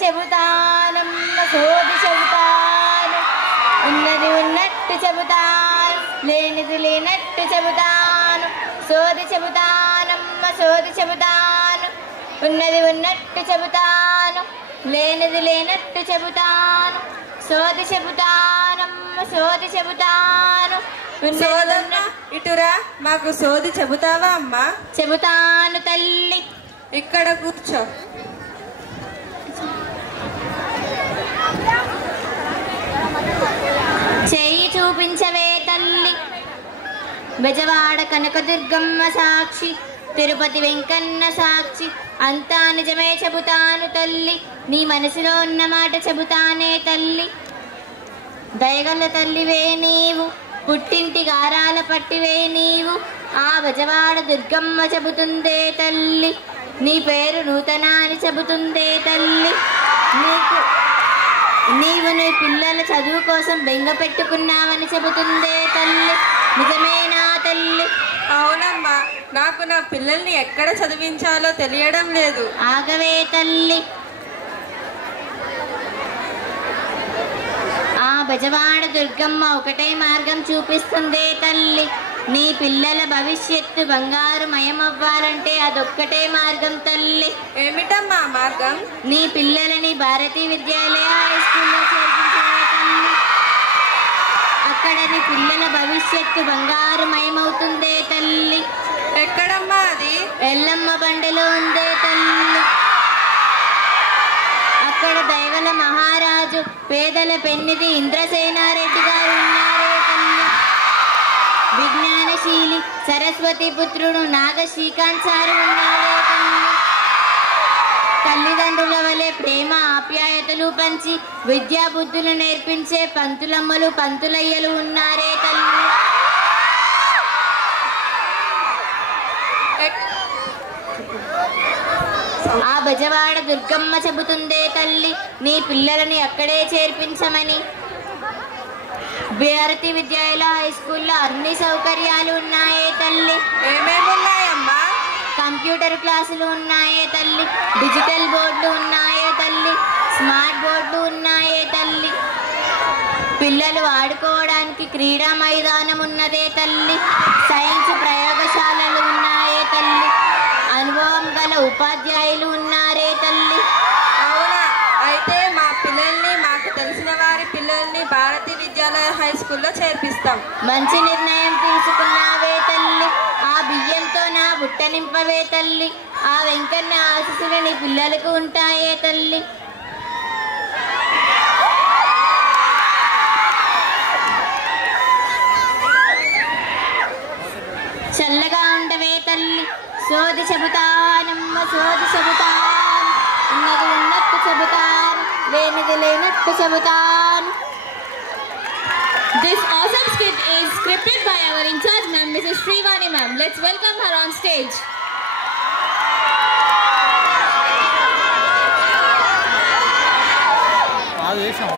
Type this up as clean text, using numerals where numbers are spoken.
చెబుతానమ్మ సోది చెబుతాను, ఉన్నది ఉన్నట్టు చెబుతాను, లేనిది లేనట్టు చెబుతాను. సోది చెబుతానమ్మ సోది చెబుతాను, ఉన్నది ఉన్నట్టు చెబుతాను, లేనిది లేనట్టు చెబుతాను. సోది చెబుతానమ్మ సోది చెబుతాను. సోదమ్మ ఇటురా, మాకు సోది చెబుతావా అమ్మా? చెబుతాను తల్లి. ఇక్కడ కూర్చో. చెయ్యి చూపించవే తల్లి. బెజవాడ కనకదుర్గమ్మ సాక్షి, తిరుపతి వెంకన్న సాక్షి, అంతా నిజమే చెబుతాను తల్లి. నీ మనసులో ఉన్న మాట చెబుతానే తల్లి. దయగల తల్లివే నీవు, పుట్టింటి గారాల పట్టివే నీవు. ఆ బెజవాడ దుర్గమ్మ చెబుతుందే తల్లి, నీ పేరు నూతన అని చెబుతుందే తల్లి. నీవు నీ పిల్లల చదువు కోసం బెంగ పెట్టుకున్నావని చెబుతుందే తల్లి. నిజమేనా తల్లి? అవునమ్మా, నాకు నా పిల్లల్ని ఎక్కడ చదివించాలో తెలియడం లేదు. ఆగవే తల్లి. ఆ బెజవాడ దుర్గమ్మ ఒకటే మార్గం చూపిస్తుందే తల్లి. నీ పిల్లల భవిష్యత్తు బంగారు మయమవ్వాలంటే అదొక్కటే మార్గం తల్లి. ఏమిటమ్మా మార్గం? నీ పిల్లలని భారతీ విద్యాలయ హై స్కూల్లో చేర్పించవే తల్లి. అక్కడ నీ పిల్లల భవిష్యత్తు బంగారు మయమవుతుందే తల్లి. ఎక్కడమ్మా అది? ఎల్లమ్మ బండలో ఉందే తల్లి. అక్కడ దైవల మహారాజు పేదల పెన్నిది ఇంద్రసేనారెడ్డి గారు ఉన్నారే తల్లి. విజ్ఞానశీలి సరస్వతి పుత్రుడు నాగ శ్రీకాంత్ సారు ఉన్నారే తల్లి. తల్లిదండ్రుల వలె ప్రేమ ఆప్యాయతలు పంచి విద్యాబుద్ధులు నేర్పించే పంతులమ్మలు పంతులయ్యలు ఉన్నారే తల్లి. ఆ బెజవాడ దుర్గమ్మ చెబుతుందే తల్లి, నీ పిల్లలని అక్కడే చేర్పించమని. భారతీ విద్యాలయ హై స్కూల్లో అన్ని సౌకర్యాలు ఉన్నాయే తల్లి. ఏమేమి ఉన్నాయమ్మా? కంప్యూటర్ క్లాసులు ఉన్నాయే తల్లి, డిజిటల్ బోర్డులు ఉన్నాయే తల్లి, స్మార్ట్ బోర్డులు ఉన్నాయే తల్లి. పిల్లలు ఆడుకోవడానికి క్రీడా మైదానం ఉన్నదే తల్లి. సైన్స్ ప్రయోగశాలలు ఉన్నాయే తల్లి. అనుభవం గల ఉపాధ్యాయులు ఉన్నారే తల్లి. అవునా? అయితే మా పిల్లల్ని, మాకు తెలిసిన వారి పిల్లల్ని భారతీ విద్యాలయ హై స్కూల్లో చేర్పిస్తాం. మంచి నిర్ణయం తీసుకున్నావే తల్లి. ఆ బియ్యంతో నా బుట్ట నింపవే తల్లి. ఆ వెంకన్న ఆశీస్సులు నీ పిల్లలకు ఉంటాయే తల్లి. చల్లగా ఉండవే తల్లి. సోది చెబుతానమ్మ సోది చెబుతాను, ఉన్నది ఉన్నట్టు చెబుతాను, లేనిది లేనట్టు చెబుతాను. This awesome skit is scripted by our in charge ma'am, Mrs. Shrivani ma'am. Let's welcome her on stage.